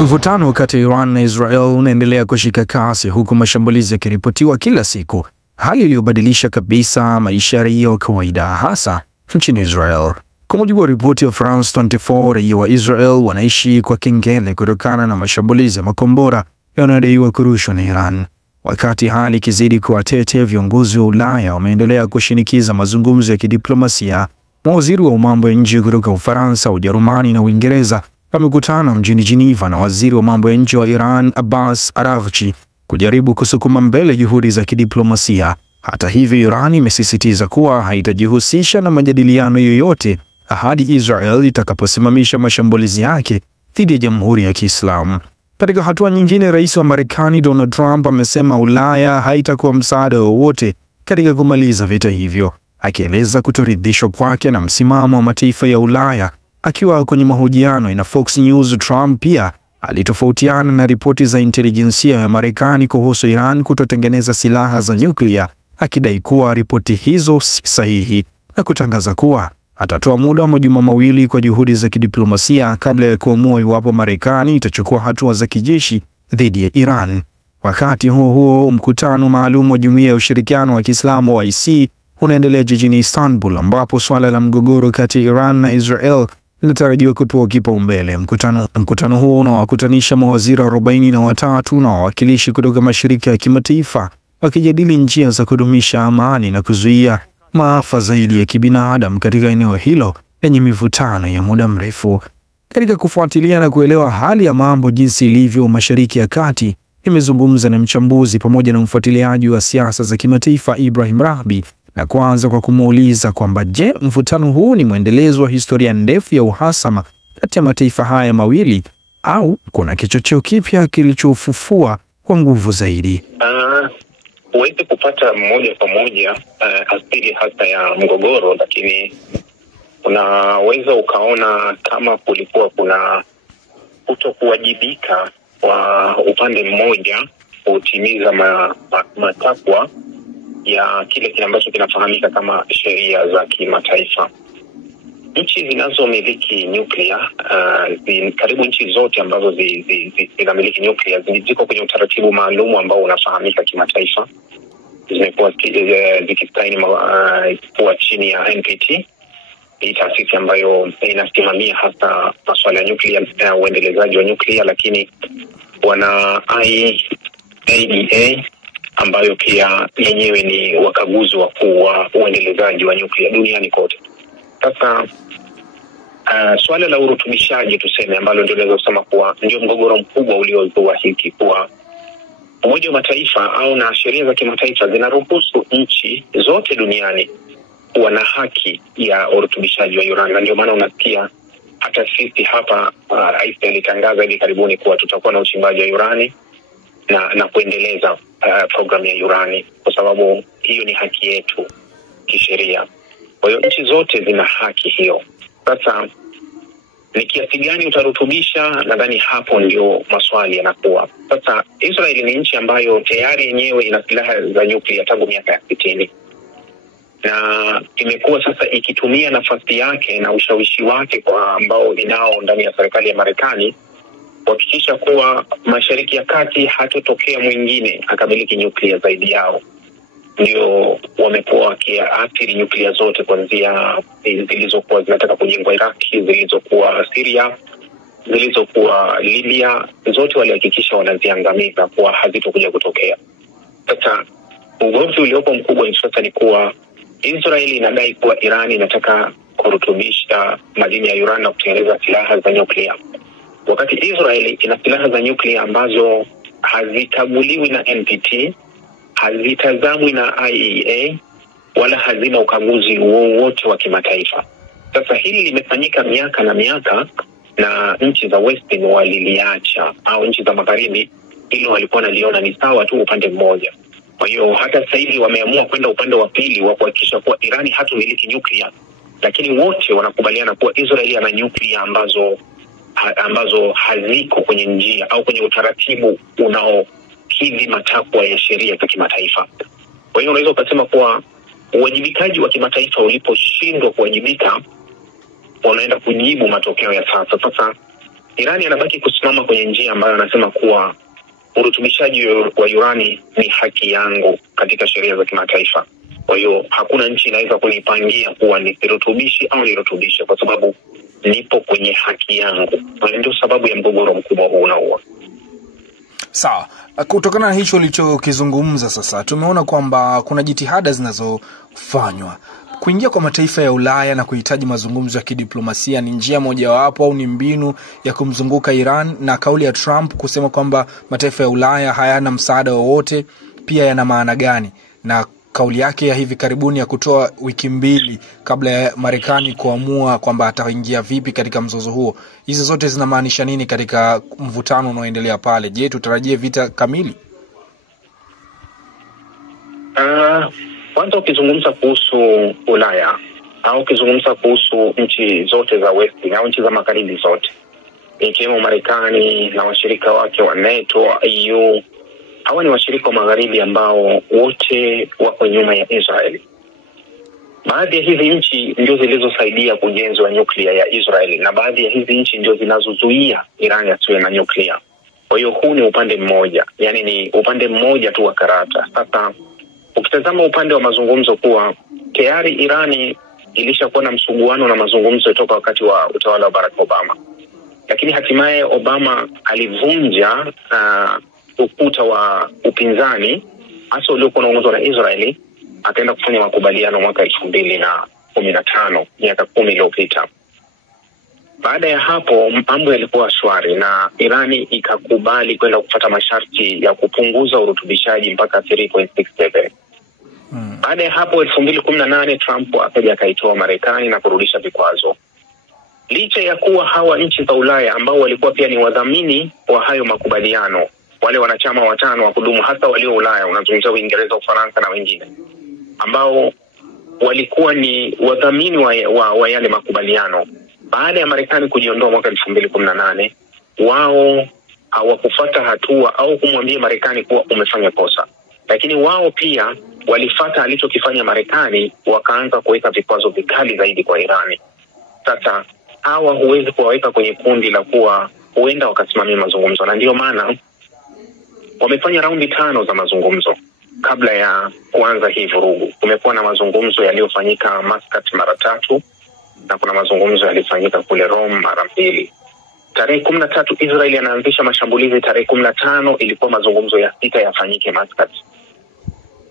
Mvutano kati ya Iran na Israel unaendelea kushika kasi huku mashambulizi yakiripotiwa kila siku, hali iliyobadilisha kabisa maisha ya raia wa kawaida hasa nchini Israel. Kwa mujibu wa ripoti ya France 24, raia wa Israel wanaishi kwa kengele kutokana na mashambulizi ya makombora yanayodaiwa kurushwa na Iran. Wakati hali ikizidi kuwa tete, viongozi wa Ulaya wameendelea kushinikiza mazungumzo ya kidiplomasia. Mawaziri wa mambo ya nje kutoka Ufaransa, Ujerumani na Uingereza wamekutana mjini Geneva na waziri wa mambo ya nje wa Iran Abbas Araghchi kujaribu kusukuma mbele juhudi za kidiplomasia. Hata hivyo, Iran imesisitiza kuwa haitajihusisha na majadiliano yoyote hadi Israel itakaposimamisha mashambulizi yake dhidi ya Jamhuri ya Kiislamu. Katika hatua nyingine, rais wa Marekani Donald Trump amesema Ulaya haitakuwa msaada wowote katika kumaliza vita hivyo, akieleza kutoridhishwa kwake na msimamo wa mataifa ya Ulaya. Akiwa kwenye mahojiano na Fox News, Trump pia alitofautiana na ripoti za intelijensia ya Marekani kuhusu Iran kutotengeneza silaha za nyuklia, akidai kuwa ripoti hizo si sahihi na kutangaza kuwa atatoa muda wa majuma mawili kwa juhudi za kidiplomasia kabla ya kuamua iwapo Marekani itachukua hatua za kijeshi dhidi ya Iran. Wakati huo huo, mkutano maalum wa Jumuiya ya Ushirikiano wa Kiislamu OIC unaendelea jijini Istanbul, ambapo swala la mgogoro kati ya Iran na Israel linatarajiwa kupewa kipaumbele. Mkutano huo unawakutanisha mawaziri 43 na wawakilishi kutoka mashirika ya kimataifa wakijadili njia za kudumisha amani na kuzuia maafa zaidi ya kibinadamu katika eneo hilo lenye mivutano ya muda mrefu. Katika kufuatilia na kuelewa hali ya mambo jinsi ilivyo Mashariki ya Kati, nimezungumza na mchambuzi pamoja na mfuatiliaji wa siasa za kimataifa Ibrahim Rahbi, na kuanza kwa kumuuliza kwamba je, mvutano huu ni mwendelezo wa historia ndefu ya uhasama kati ya mataifa haya mawili au kuna kichocheo kipya kilichofufua kwa nguvu zaidi? Huwezi kupata moja kwa moja asili hasa ya mgogoro, lakini unaweza ukaona kama kulikuwa kuna kutokuwajibika kwa upande mmoja kutimiza matakwa ya kile ambacho kinafahamika kama sheria za kimataifa. Nchi zinazomiliki nyuklia, karibu nchi zote ambazo zinamiliki nyuklia ziko kwenye utaratibu maalum ambao unafahamika kimataifa. Zimekuwa zikisaini kuwa chini ya NPT, hii taasisi ambayo inasimamia hasa masuala ya nyuklia na uendelezaji wa nyuklia, lakini wana IAEA ambayo pia yenyewe ni wakaguzi wakuu wa uendelezaji wa nyuklia duniani kote. Sasa swala la urutubishaji tuseme, ambalo ndio naweza kusema kuwa ndio mgogoro mkubwa uliozua hiki, kuwa Umoja wa Mataifa au na sheria za kimataifa zinaruhusu nchi zote duniani kuwa na haki ya urutubishaji wa urani. Ndio maana unasikia hata sisi hapa rais alitangaza hivi karibuni kuwa tutakuwa na uchimbaji wa urani na kuendeleza programu ya urani, kwa sababu hiyo ni haki yetu kisheria. Kwa hiyo nchi zote zina haki hiyo. Sasa ni kiasi gani utarutubisha? Nadhani hapo ndio maswali yanakuwa. Sasa Israel ni nchi ambayo tayari yenyewe ina silaha za nyuklia tangu miaka ya 60, na imekuwa sasa ikitumia nafasi yake na ushawishi wake kwa ambao inao ndani ya serikali ya Marekani kuhakikisha kuwa Mashariki ya Kati hatotokea mwingine akamiliki nyuklia zaidi yao. Ndio wamekuwa wakiathiri nyuklia zote, kuanzia zilizokuwa zinataka kujengwa Iraki, zilizokuwa Syria, zilizokuwa Libya, zote walihakikisha wanaziangamiza kuwa hazitokuja kutokea. Sasa ugomvi uliopo mkubwa hivi sasa ni kuwa Israeli inadai kuwa Iran inataka kurutubisha madini ya urani na kutengeneza silaha za nyuklia, wakati Israeli ina silaha za nyuklia ambazo hazikaguliwi na NPT, hazitazamwi na IAEA, wala hazina ukaguzi wowote wa kimataifa. Sasa hili limefanyika miaka na miaka, na nchi za Western waliliacha, au nchi za Magharibi hilo walikuwa wanaliona ni sawa tu upande mmoja. Kwa hiyo hata sasa hivi wameamua kwenda upande wa pili wa kuhakikisha kuwa Irani hatumiliki nyuklia, lakini wote wanakubaliana kuwa Israeli ana nyuklia ambazo haziko kwenye njia au kwenye utaratibu unaokidhi matakwa ya sheria za kimataifa. Kwa hiyo unaweza kusema kuwa uwajibikaji wa kimataifa uliposhindwa kuwajibika, wanaenda kujibu matokeo ya sasa. Sasa Irani anabaki kusimama kwenye njia ambayo anasema kuwa urutubishaji wa urani ni haki yangu katika sheria za kimataifa. Kwa hiyo hakuna nchi inaweza kunipangia kuwa nisirutubishi au nirutubishe, kwa sababu nipo kwenye haki yangu. Ndio sababu ya mgogoro mkubwa huu unaoa. Sawa. Kutokana na hicho ulichokizungumza sasa, tumeona kwamba kuna jitihada zinazofanywa kuingia kwa mataifa ya Ulaya na kuhitaji mazungumzo ya kidiplomasia. Ni njia mojawapo au ni mbinu ya kumzunguka Iran, na kauli ya Trump kusema kwamba mataifa ya Ulaya hayana msaada wowote pia yana maana gani? Na kauli yake ya hivi karibuni ya kutoa wiki 2 kabla ya Marekani kuamua kwamba ataingia vipi katika mzozo huo, hizi zote zinamaanisha nini katika mvutano unaoendelea pale? Je, tutarajie vita kamili? Kwanza ukizungumza kuhusu Ulaya au ukizungumza kuhusu nchi zote za West au nchi za magharibi zote, ikiwemo Marekani na washirika wake wa NATO, EU, hawa ni washirika wa magharibi ambao wote wako nyuma ya Israeli. Baadhi ya hizi nchi ndio zilizosaidia ujenzi wa nyuklia ya Israeli, na baadhi ya hizi nchi ndio zinazozuia Iran asiwe na nyuklia. Kwa hiyo huu ni upande mmoja, yani ni upande mmoja tu wa karata. Sasa ukitazama upande wa mazungumzo, kuwa tayari Irani ilishakuwa na msuguano na mazungumzo toka wakati wa utawala wa Barack Obama, lakini hatimaye Obama alivunja ukuta wa upinzani hasa uliokuwa unaongozwa na Israeli, akaenda kufanya makubaliano mwaka 2015, miaka 10 iliyopita. Baada ya hapo mambo yalikuwa shwari na Irani ikakubali kwenda kufuata masharti ya kupunguza urutubishaji mpaka 3.67. Baada ya hapo 2018 Trump akaja akaitoa Marekani na kurudisha vikwazo. Licha ya kuwa hawa nchi za Ulaya ambao walikuwa pia ni wadhamini wa hayo makubaliano, wale wanachama 5 wa kudumu hasa walio Ulaya, unazungumzia Uingereza, Ufaransa na wengine, ambao walikuwa ni wadhamini wa yale makubaliano, baada ya Marekani kujiondoa mwaka 2018, wao hawakufuata hatua au kumwambia Marekani kuwa umefanya kosa, lakini wao pia walifuata alichokifanya Marekani, wakaanza kuweka vikwazo vikali zaidi kwa Irani. Sasa hawa huwezi kuwaweka kwenye kundi la kuwa huenda wakasimamia mazungumzo, na ndio maana wamefanya raundi 5 za mazungumzo kabla ya kuanza hii vurugu. Kumekuwa na mazungumzo yaliyofanyika Muscat mara 3 na kuna mazungumzo yalifanyika kule Rome mara 2. Tarehe 13 Israeli anaanzisha mashambulizi, tarehe 15 ilikuwa mazungumzo ya 6 yafanyike Muscat.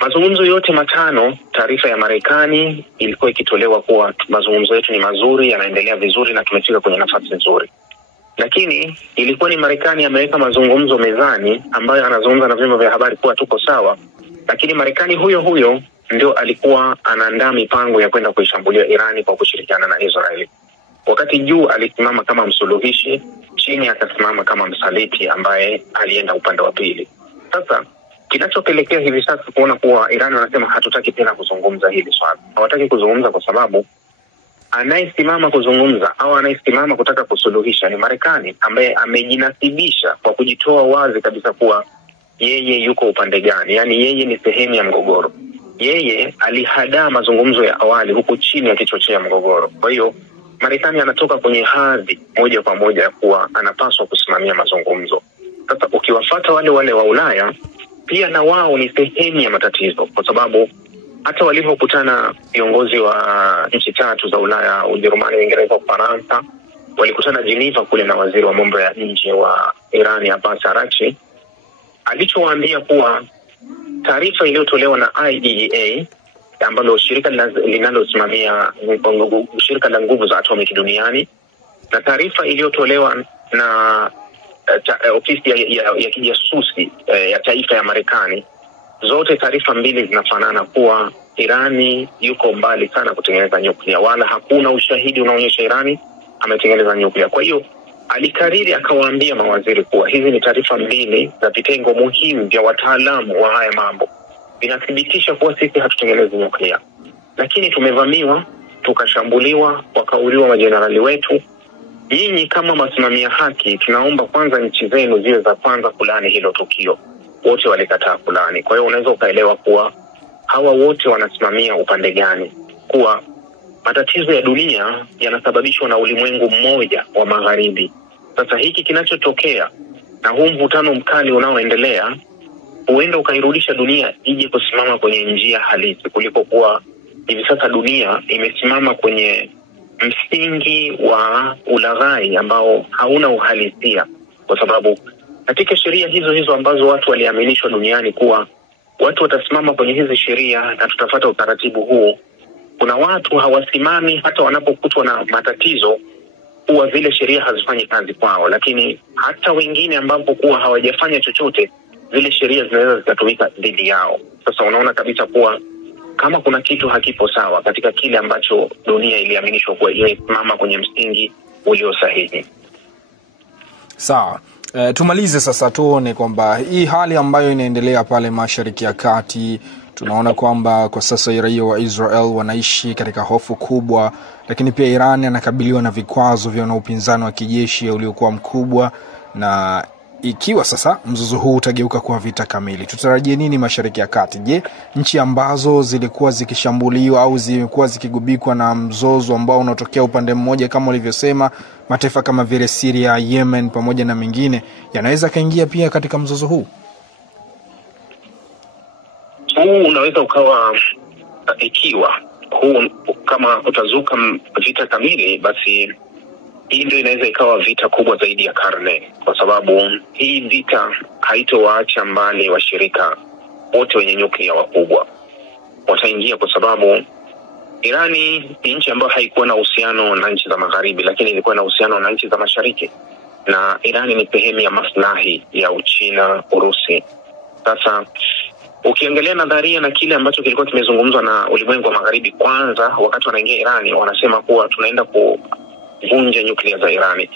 Mazungumzo yote 5, taarifa ya Marekani ilikuwa ikitolewa kuwa mazungumzo yetu ni mazuri, yanaendelea vizuri na tumefika kwenye nafasi nzuri. Lakini ilikuwa ni Marekani ameweka mazungumzo mezani ambayo anazungumza na vyombo vya habari kuwa tuko sawa, lakini Marekani huyo ndio alikuwa anaandaa mipango ya kwenda kuishambulia Irani kwa kushirikiana na Israeli. Wakati juu alisimama kama msuluhishi, chini akasimama kama msaliti ambaye alienda upande wa pili. Sasa kinachopelekea hivi sasa kuona kuwa Irani wanasema hatutaki tena kuzungumza hili swala. Hawataki kuzungumza kwa sababu anayesimama kuzungumza au anayesimama kutaka kusuluhisha ni Marekani, ambaye amejinasibisha kwa kujitoa wazi kabisa kuwa yeye yuko upande gani, yani yeye ni sehemu ya mgogoro. Yeye alihadaa mazungumzo ya awali huku chini akichochea mgogoro. Kwa hiyo Marekani anatoka kwenye hadhi moja kwa moja ya kuwa anapaswa kusimamia mazungumzo. Sasa ukiwafuata wale wa Ulaya, pia na wao ni sehemu ya matatizo, kwa sababu hata walivyokutana viongozi wa nchi 3 za Ulaya, Ujerumani, Uingereza, Ufaransa, walikutana Geneva kule na waziri wa mambo ya nje wa Irani Abbas Araghchi, alichowaambia kuwa taarifa iliyotolewa na IAEA ambalo shirika linalosimamia shirika la nguvu za atomic duniani, na taarifa iliyotolewa na ofisi ya kijasusi ya taifa ya Marekani, zote taarifa mbili zinafanana kuwa Irani yuko mbali sana kutengeneza nyuklia, wala hakuna ushahidi unaonyesha Irani ametengeneza nyuklia. Kwa hiyo alikariri akawaambia mawaziri kuwa hizi ni taarifa mbili za vitengo muhimu vya wataalamu wa haya mambo, vinathibitisha kuwa sisi hatutengenezi nyuklia, lakini tumevamiwa, tukashambuliwa, wakauliwa majenerali wetu. Nyinyi kama masimamia haki, tunaomba kwanza nchi zenu ziwe za kwanza kulani hilo tukio. Wote walikataa kulani. Kwa hiyo unaweza ukaelewa kuwa hawa wote wanasimamia upande gani, kuwa matatizo ya dunia yanasababishwa na ulimwengu mmoja wa magharibi. Sasa hiki kinachotokea na huu mvutano mkali unaoendelea huenda ukairudisha dunia ije kusimama kwenye njia halisi, kuliko kuwa hivi sasa dunia imesimama kwenye msingi wa ulaghai ambao hauna uhalisia, kwa sababu katika sheria hizo ambazo watu waliaminishwa duniani kuwa watu watasimama kwenye hizi sheria na tutafuata utaratibu huu, kuna watu hawasimami hata wanapokutwa na matatizo, kuwa vile sheria hazifanyi kazi kwao. Lakini hata wengine ambapo kuwa hawajafanya chochote, zile sheria zinaweza zikatumika dhidi yao. Sasa unaona kabisa kuwa kama kuna kitu hakipo sawa katika kile ambacho dunia iliaminishwa kuwa imesimama kwenye msingi ulio sahihi. Sawa. Tumalize sasa, tuone kwamba hii hali ambayo inaendelea pale Mashariki ya Kati, tunaona kwamba kwa sasa raia wa Israel wanaishi katika hofu kubwa, lakini pia Iran anakabiliwa na vikwazo vya upinzani wa kijeshi uliokuwa mkubwa, na ikiwa sasa mzozo huu utageuka kuwa vita kamili, tutarajie nini Mashariki ya Kati? Je, nchi ambazo zilikuwa zikishambuliwa au zilikuwa zikigubikwa na mzozo ambao unatokea upande mmoja kama ulivyosema, mataifa kama vile Syria, Yemen pamoja na mengine, yanaweza kaingia pia katika mzozo huu? Huu unaweza ukawa, ikiwa huu kama utazuka vita kamili, basi hii ndio inaweza ikawa vita kubwa zaidi ya karne, kwa sababu hii vita haitowaacha mbali washirika wote wenye nyuklia wakubwa. Wataingia, kwa sababu Irani ni nchi ambayo haikuwa na uhusiano na nchi za magharibi, lakini ilikuwa na uhusiano na nchi za mashariki, na Irani ni sehemu ya maslahi ya Uchina, Urusi. Sasa ukiangalia nadharia na kile ambacho kilikuwa kimezungumzwa na ulimwengu wa magharibi, kwanza wakati wanaingia Irani wanasema kuwa tunaenda kuvunja nyuklia za Irani,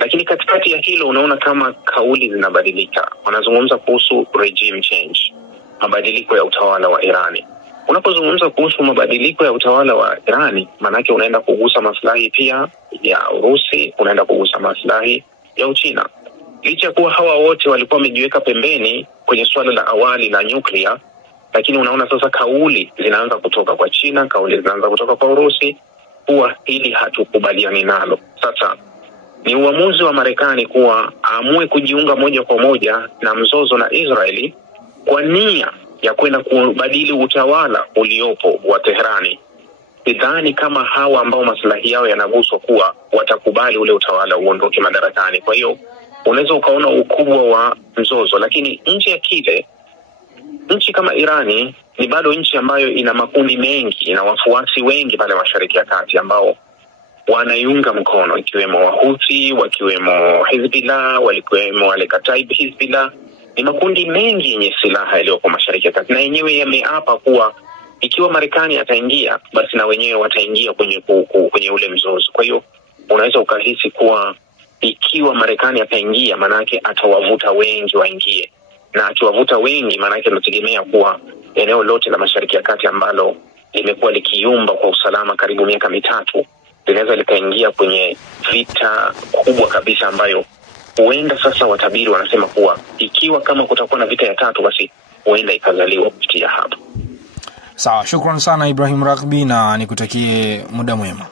lakini katikati ya hilo unaona kama kauli zinabadilika. Wanazungumza kuhusu regime change, mabadiliko ya utawala wa Irani. Unapozungumza kuhusu mabadiliko ya utawala wa Irani, maana yake unaenda kugusa maslahi pia ya Urusi, unaenda kugusa maslahi ya Uchina. Licha kuwa hawa wote walikuwa wamejiweka pembeni kwenye swala la awali la nyuklia, lakini unaona sasa kauli zinaanza kutoka kwa China, kauli zinaanza kutoka kwa Urusi kuwa hili hatukubaliani nalo. Sasa ni uamuzi wa Marekani kuwa aamue kujiunga moja kwa moja na mzozo na Israeli kwa nia ya kwenda kubadili utawala uliopo wa Teherani. Sidhani kama hawa ambao maslahi yao yanaguswa kuwa watakubali ule utawala uondoke madarakani. Kwa hiyo unaweza ukaona ukubwa wa mzozo, lakini nje ya kile, nchi kama Irani ni bado nchi ambayo ina makundi mengi, ina wafuasi wengi pale Mashariki ya Kati ambao wanaiunga mkono, ikiwemo Wahuthi, wakiwemo Hezbollah, wakiwemo Al-Kataib Hezbollah. Ni makundi mengi yenye silaha yaliyoko Mashariki ya Kati, na yenyewe yameapa kuwa ikiwa Marekani ataingia, basi na wenyewe wataingia kwenye ule mzozo. Kwa hiyo unaweza ukahisi kuwa ikiwa Marekani ataingia, maana yake atawavuta wengi waingie, na akiwavuta wengi maana yake tunategemea kuwa eneo lote la Mashariki ya Kati ambalo limekuwa likiumba kwa usalama karibu miaka mitatu linaweza likaingia kwenye vita kubwa kabisa, ambayo huenda sasa watabiri wanasema kuwa ikiwa kama kutakuwa na vita ya tatu, basi huenda ikazaliwa kupitia hapo. Sawa, shukrani sana Ibrahim Raghbi, na nikutakie muda mwema.